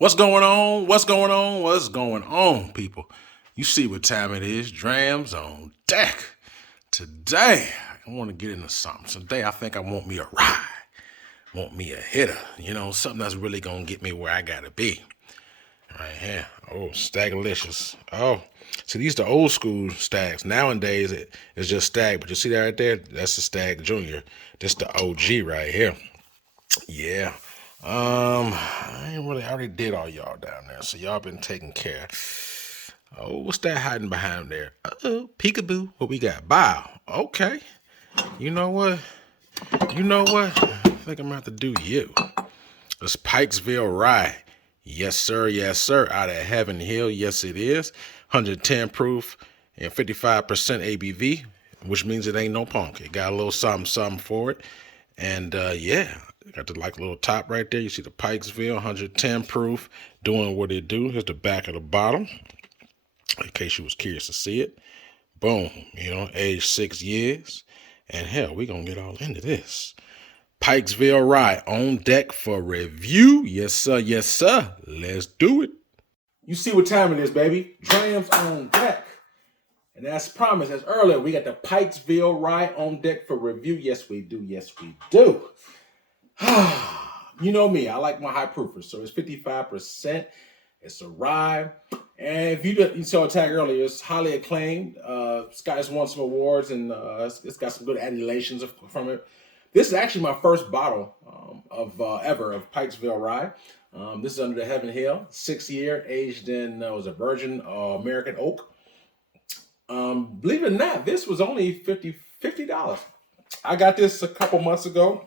What's going on? What's going on? What's going on, people? You see what time it is. Drams on deck. Today, I want to get into something. Today, I think I want me a ride. Want me a hitter. Something that's really going to get me where I got to be. Right here. Oh, Stagalicious. Oh, see, these are the old school stags. Nowadays, it's just stag. But you see that right there? That's the Stag Junior. This the OG right here. Yeah. I already did all y'all down there, so y'all been taken care of. Oh, what's that hiding behind there? Oh, peekaboo. What we got? Bow. Okay. You know what? I think I'm gonna have to do you. It's Pikesville Rye. Yes, sir. Yes, sir. Out of Heaven Hill. Yes, it is. 110 proof and 55% ABV, which means it ain't no punk. It got a little something for it. And yeah, got the little top right there. You see the Pikesville 110 proof doing what it do. Here's the back of the bottle, in case you was curious to see it. Boom, age 6 years. And hell, we gonna get all into this. Pikesville Rye on deck for review. Yes, sir. Yes, sir. Let's do it. You see what time it is, baby. Drams on deck. And as promised, as earlier, we got the Pikesville Rye on deck for review. Yes, we do. Yes, we do. You know me. I like my high proofers. So it's 55%. It's a rye. And if you saw a tag earlier, it's highly acclaimed. Sky's won some awards, and it's got some good adulations from it. This is actually my first bottle ever of Pikesville Rye. This is under the Heaven Hill, 6-year, aged in was a virgin American oak. Believe it or not, this was only $50. I got this a couple months ago.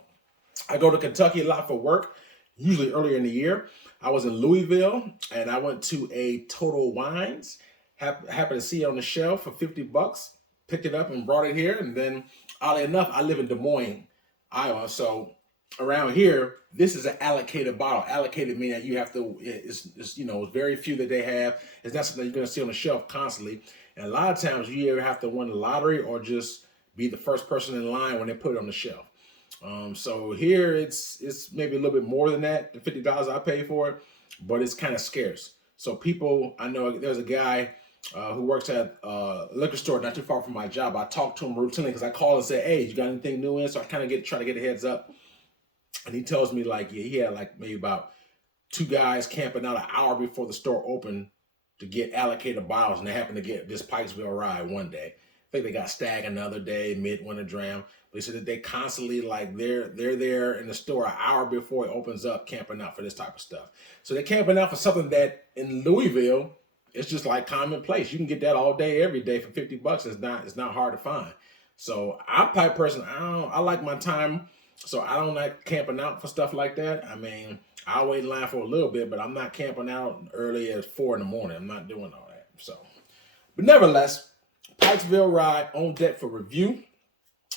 I go to Kentucky a lot for work, usually earlier in the year. I was in Louisville, and I went to a Total Wines. Happened to see it on the shelf for $50. Picked it up and brought it here. And then, oddly enough, I live in Des Moines, Iowa. So around here, this is an allocated bottle. Allocated meaning that you have to. It's very few that they have. It's not something you're going to see on the shelf constantly. And a lot of times, you either have to win the lottery or just be the first person in line when they put it on the shelf. So here it's maybe a little bit more than that, the $50 I pay for it, but it's kind of scarce. So people, I know there's a guy who works at a liquor store not too far from my job. I talk to him routinely because I call and say, "Hey, you got anything new in?" So I kind of try to get a heads up, and he tells me he had maybe about 2 guys camping out an hour before the store opened to get allocated bottles, and they happened to get this Pikesville Rye one day. I think they got Stag another day, Midwinter Dram. They said that they constantly they're there in the store an hour before it opens up, camping out for this type of stuff. So they're camping out for something that in Louisville it's just like commonplace. You can get that all day, every day for $50. It's not hard to find. So I'm the type of person, I like my time, so I don't like camping out for stuff like that. I mean, I'll wait in line for a little bit, but I'm not camping out early at 4 in the morning. I'm not doing all that. So, but nevertheless, Pikesville Rye on deck for review.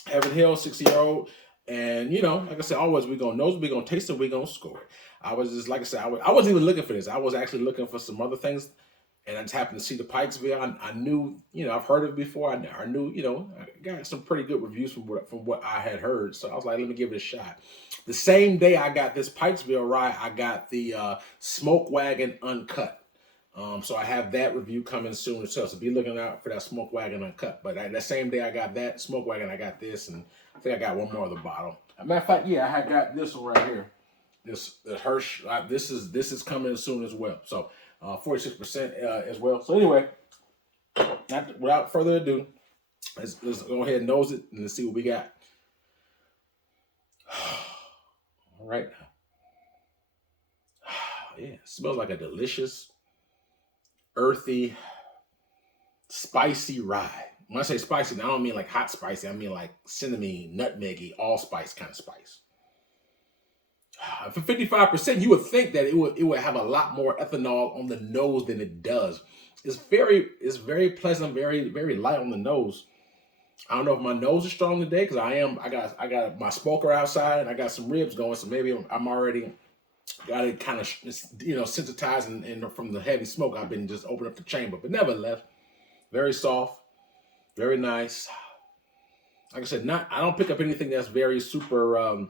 Heaven Hill, 6-year-old. And, like I said, always we're going to nose, we're going to taste it, we're going to score it. I was just, like I said, I wasn't even looking for this. I was actually looking for some other things. And I just happened to see the Pikesville. I knew, I've heard of it before. I knew, I got some pretty good reviews from what I had heard. So I was like, let me give it a shot. The same day I got this Pikesville Rye, I got the Smoke Wagon Uncut. So I have that review coming soon as well. So be looking out for that Smoke Wagon Uncut. But that same day I got that Smoke Wagon, I got this, and I think I got one more of the bottle. As a matter of fact, yeah, I had got this one right here. This Hirsch. This is coming soon as well. So 46% as well. So anyway, without further ado, let's go ahead and nose it and let's see what we got. All right. Yeah, it smells like a delicious, earthy, spicy rye. When I say spicy, I don't mean like hot spicy. I mean like cinnamon, nutmeggy, allspice kind of spice. For 55%, you would think that it would have a lot more ethanol on the nose than it does. It's very pleasant, very, very light on the nose. I don't know if my nose is strong today because I got my smoker outside and I got some ribs going, so maybe I'm already got it kind of sensitized and from the heavy smoke. I've been just opening up the chamber, but nevertheless, very soft, very nice. Like I said, I don't pick up anything that's very super.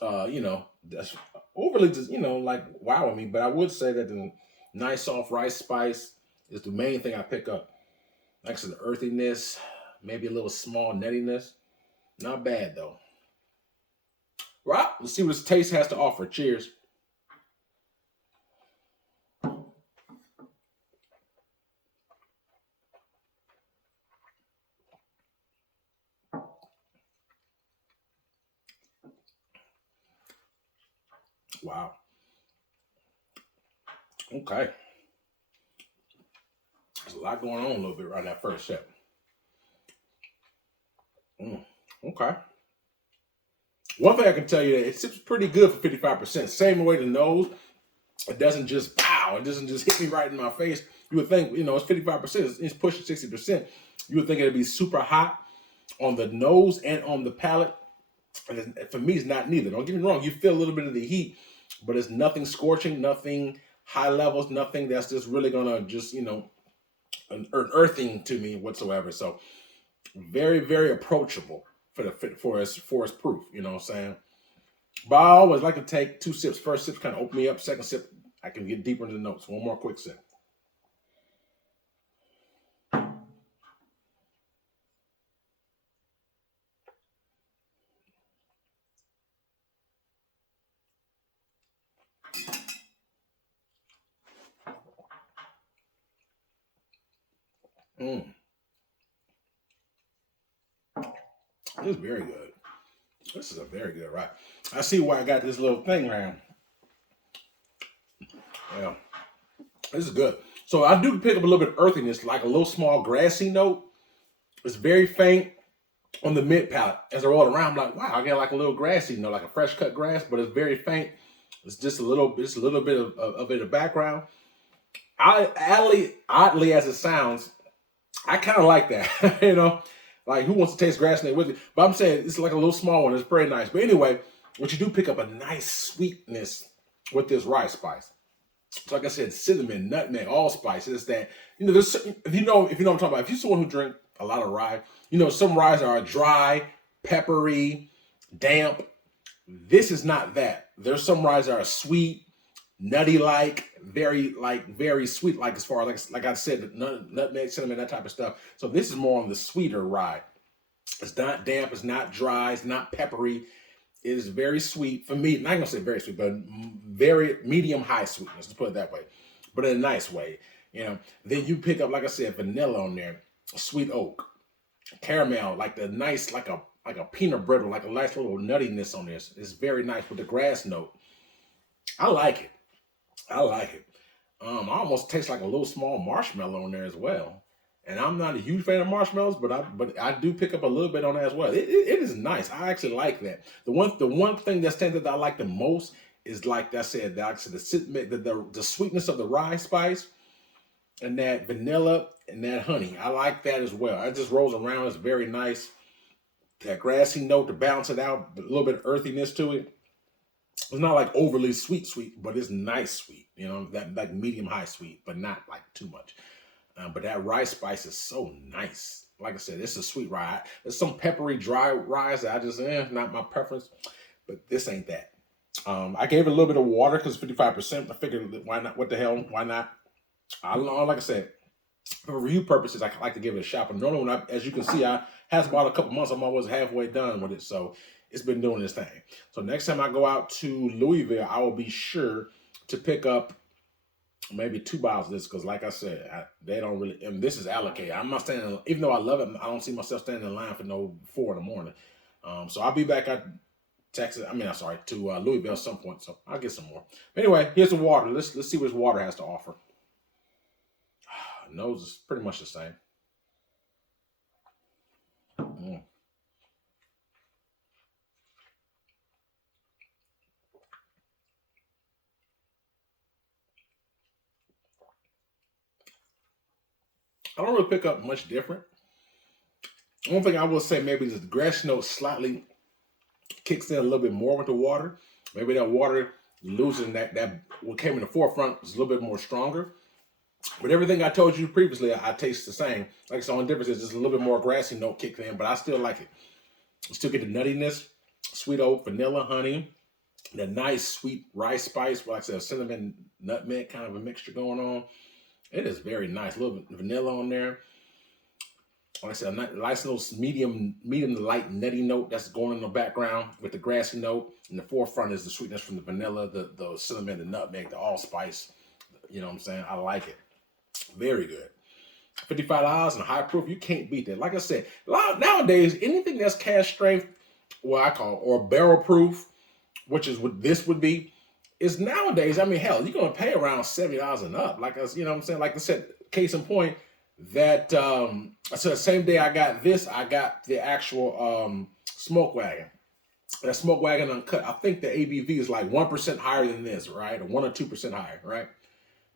That's overly, just, like wowing me. But I would say that the nice soft rice spice is the main thing I pick up. Like I said, the earthiness, maybe a little small nuttiness. Not bad though. Right, let's see what this taste has to offer. Cheers. Wow. Okay. There's a lot going on a little bit right that first sip. Okay. One thing I can tell you that it sips pretty good for 55%. Same way the nose, it doesn't just pow, it doesn't just hit me right in my face. You would think, it's 55%, it's pushing 60%. You would think it'd be super hot on the nose and on the palate. And for me, it's not neither. Don't get me wrong, you feel a little bit of the heat, but it's nothing scorching, nothing high levels, nothing that's just really gonna just, an earthing to me whatsoever. So very, very approachable for its proof, you know what I'm saying? But I always like to take 2 sips. First sip kind of open me up. Second sip, I can get deeper into the notes. One more quick sip. This is very good. This is a very good rye. I see why I got this little thing around. Yeah, this is good. So I do pick up a little bit of earthiness, like a little small grassy note. It's very faint on the mid palate. As I roll it around, I'm like, wow, I get like a little grassy note, like a fresh cut grass, but it's very faint. It's just a little bit of it in the background. Oddly as it sounds, I kind of like that, Like, who wants to taste grass in their whiskey? But I'm saying it's like a little small one. It's very nice. But anyway, what you do pick up a nice sweetness with this rye spice. So like I said, cinnamon, nutmeg, allspice. It's that, there's, if you know what I'm talking about, if you're someone who drink a lot of rye, some ryes are dry, peppery, damp. This is not that. There's some ryes that are sweet, nutty, very sweet, like as far as like I said, nutmeg, cinnamon, that type of stuff. So this is more on the sweeter rye. It's not damp, it's not dry, it's not peppery. It is very sweet for me. Not gonna say very sweet, but very medium high sweetness. Let's put it that way, but in a nice way. Then you pick up, like I said, vanilla on there, sweet oak, caramel, like the nice, like a peanut brittle, like a nice little nuttiness on this. It's very nice with the grass note. I like it. I almost taste like a little small marshmallow in there as well. And I'm not a huge fan of marshmallows, but I do pick up a little bit on that as well. It is nice. I actually like that. The one thing that stands out that I like the most is, like I said, the sweetness of the rye spice and that vanilla and that honey. I like that as well. It just rolls around. It's very nice. That grassy note to balance it out, a little bit of earthiness to it. It's not like overly sweet, but it's nice sweet. That like medium high sweet, but not like too much. But that rye spice is so nice. Like I said, it's a sweet rye. There's some peppery, dry ryes that I just, not my preference. But this ain't that. I gave it a little bit of water because 55%. I figured, why not? What the hell? Why not? Like I said, for review purposes, I like to give it a shot. But normally, as you can see, I has about a couple months. I'm almost halfway done with it. So it's been doing this thing. So next time I go out to Louisville, I will be sure to pick up maybe 2 bottles of this, because like I said, they don't really, and this is allocated. I'm not standing, even though I love it, I don't see myself standing in line for no 4 in the morning. So I'll be back at to Louisville at some point. So I'll get some more. Anyway, here's the water. Let's see what this water has to offer. Nose is pretty much the same. I don't really pick up much different. One thing I will say maybe is the grass note slightly kicks in a little bit more with the water. Maybe that water losing that what came in the forefront is a little bit more stronger. But everything I told you previously, I taste the same. Like I said, the only difference is just a little bit more grassy note kicked in, but I still like it. I still get the nuttiness, sweet oak, vanilla, honey, The nice sweet rice spice, like I said, cinnamon, nutmeg kind of a mixture going on. It is very nice. A little bit of vanilla on there. Like I said, a nice little medium to light nutty note that's going in the background with the grassy note. In the forefront is the sweetness from the vanilla, the cinnamon, the nutmeg, the allspice. You know what I'm saying? I like it. Very good. $55 and high proof, you can't beat that. Like I said, nowadays, anything that's cask strength, what I call, or barrel proof, which is what this would be, is nowadays, I mean, hell, you're going to pay around $70 and up. Like, you know what I'm saying? Like I said, case in point, that, so the same day I got this, I got the actual smoke wagon. That smoke wagon uncut, I think the ABV is like 1% higher than this, right? Or 1 or 2% higher, right?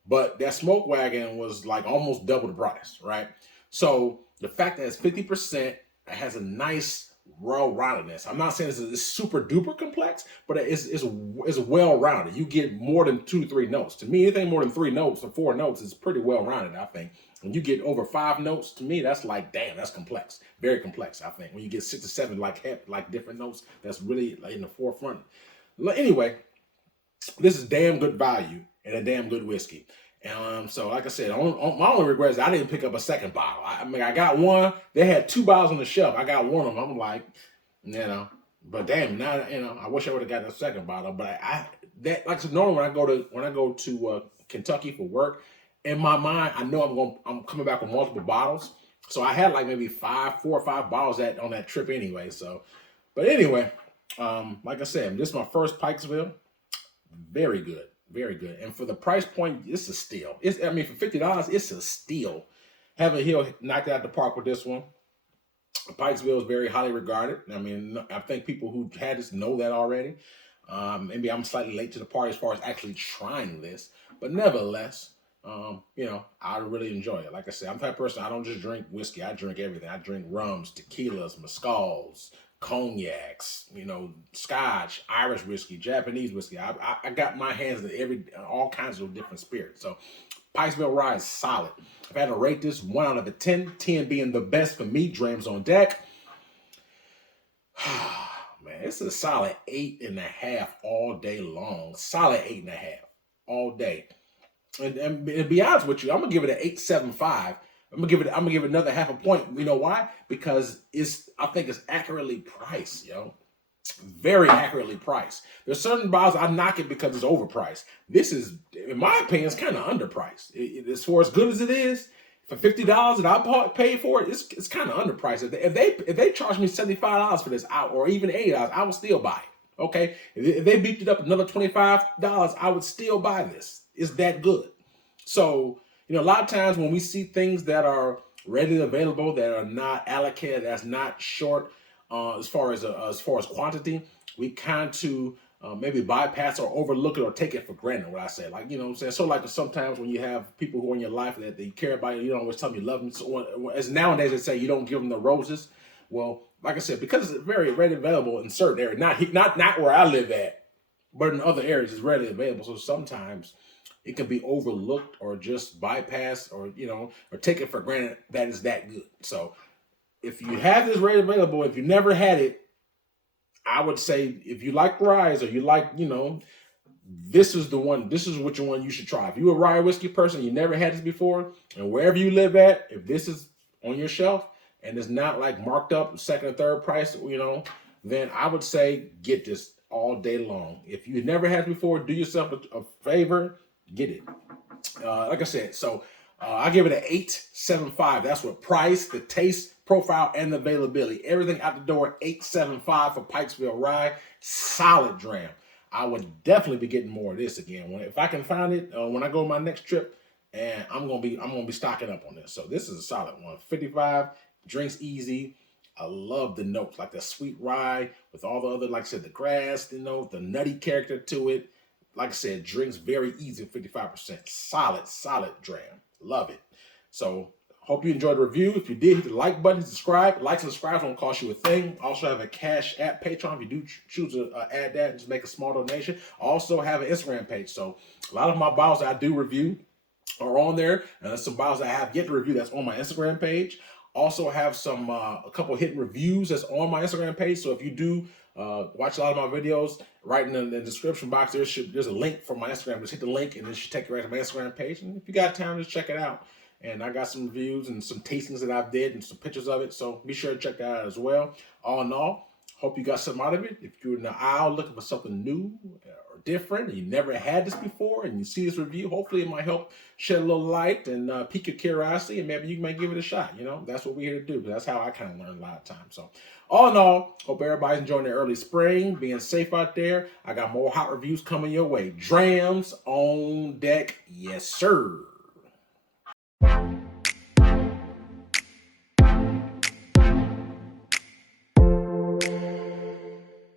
But that smoke wagon was like almost double the price, right? So the fact that it's 50%, it has a nice well-roundedness. I'm not saying it's super duper complex, but it's well-rounded. You get more than 2 to 3 notes. To me, anything more than 3 notes or 4 notes is pretty well-rounded, I think. When you get over 5 notes, to me, that's like, damn, that's complex. Very complex, I think. When you get 6 to 7 like different notes, that's really like in the forefront. Anyway, this is damn good value and a damn good whiskey. So like I said, my only regret is I didn't pick up a second bottle. I mean, I got one. They had 2 bottles on the shelf. I got one of them. I'm like, you know, but damn, now, you know, I wish I would have gotten a second bottle. But like I said, normally when I go to Kentucky for work, in my mind, I know I'm coming back with multiple bottles. So I had like maybe 4 or 5 bottles on that trip anyway. So, but anyway, like I said, this is my first Pikesville. Very good. Very good. And for the price point, it's a steal. For $50, it's a steal. Heaven Hill knocked it out the park with this one. Pikesville is very highly regarded. I mean, I think people who had this know that already. Maybe I'm slightly late to the party as far as actually trying this. But nevertheless, you know, I really enjoy it. Like I said, I'm the type of person, I don't just drink whiskey. I drink everything. I drink rums, tequilas, mezcals, cognacs, you know, scotch, Irish whiskey, Japanese whiskey. I got my hands in all kinds of different spirits. So Pikesville Rye is solid. If I had to rate this 1 out of 10, 10 being the best for me, Drams on deck. Man, it's a solid 8.5 all day long. Solid 8.5 all day. And to be honest with you, I'm gonna give it an 8.75. I'm gonna give it another half a point. You know why? Because I think it's accurately priced, yo. Very accurately priced. There's certain bottles I knock it because it's overpriced. This is, in my opinion, it's kind of underpriced. As far as good as it is, for $50 that I paid for it, it's kind of underpriced. If they charge me $75 for this, or even $80, I would still buy it. Okay, if they beefed it up another $25, I would still buy this. It's that good. So, you know, a lot of times when we see things that are readily available, that are not allocated, that's not short as far as quantity, we kind to maybe bypass or overlook it or take it for granted. What I say, like, you know what I'm saying. So like sometimes when you have people who are in your life that they care about you don't always tell them you love them. So as nowadays they say, you don't give them the roses. Well, like I said, because it's very readily available in certain areas, not where I live at, but in other areas it's readily available. So sometimes it can be overlooked or just bypassed or, you know, or taken for granted that it's that good. So if you have this readily available, if you never had it, I would say if you like ryes or you like, you know, this is the one, this is which one you should try. If you're a rye whiskey person, you never had this before, and wherever you live at, if this is on your shelf and it's not like marked up second or third price, you know, then I would say get this all day long. If you never had it before, do yourself a favor, get it. Like I said, so I give it an 8.75. That's what price, the taste, profile, and the availability. Everything out the door, 8.75 for Pikesville Rye. Solid dram. I would definitely be getting more of this again. If I can find it, when I go on my next trip, and I'm gonna be stocking up on this. So this is a solid one. 55, drinks easy. I love the notes, like the sweet rye with all the other, like I said, the grass, you know, the nutty character to it. Like I said, drinks very easy, 55%. Solid dram. Love it. So hope you enjoyed the review. If you did, hit the like button, subscribe. Like and subscribe won't cost you a thing. Also have a Cash App Patreon if you do choose to add that and just make a small donation. Also have an Instagram page. So a lot of my bottles that I do review are on there. And there's some bottles I have yet to review that's on my Instagram page. Also have some a couple hidden reviews that's on my Instagram page. So if you do watch a lot of my videos, right in the description box, there's a link for my Instagram. Just hit the link and it should take you right to my Instagram page. And if you got time, just check it out. And I got some reviews and some tastings that I've did and some pictures of it. So be sure to check that out as well. All in all, hope you got something out of it. If you're in the aisle looking for something new or different, and you never had this before, and you see this review, hopefully it might help shed a little light and pique your curiosity, and maybe you might give it a shot. You know, that's what we're here to do. That's how I kind of learn a lot of times. So all in all, hope everybody's enjoying the early spring, being safe out there. I got more hot reviews coming your way. Drams on deck. Yes, sir.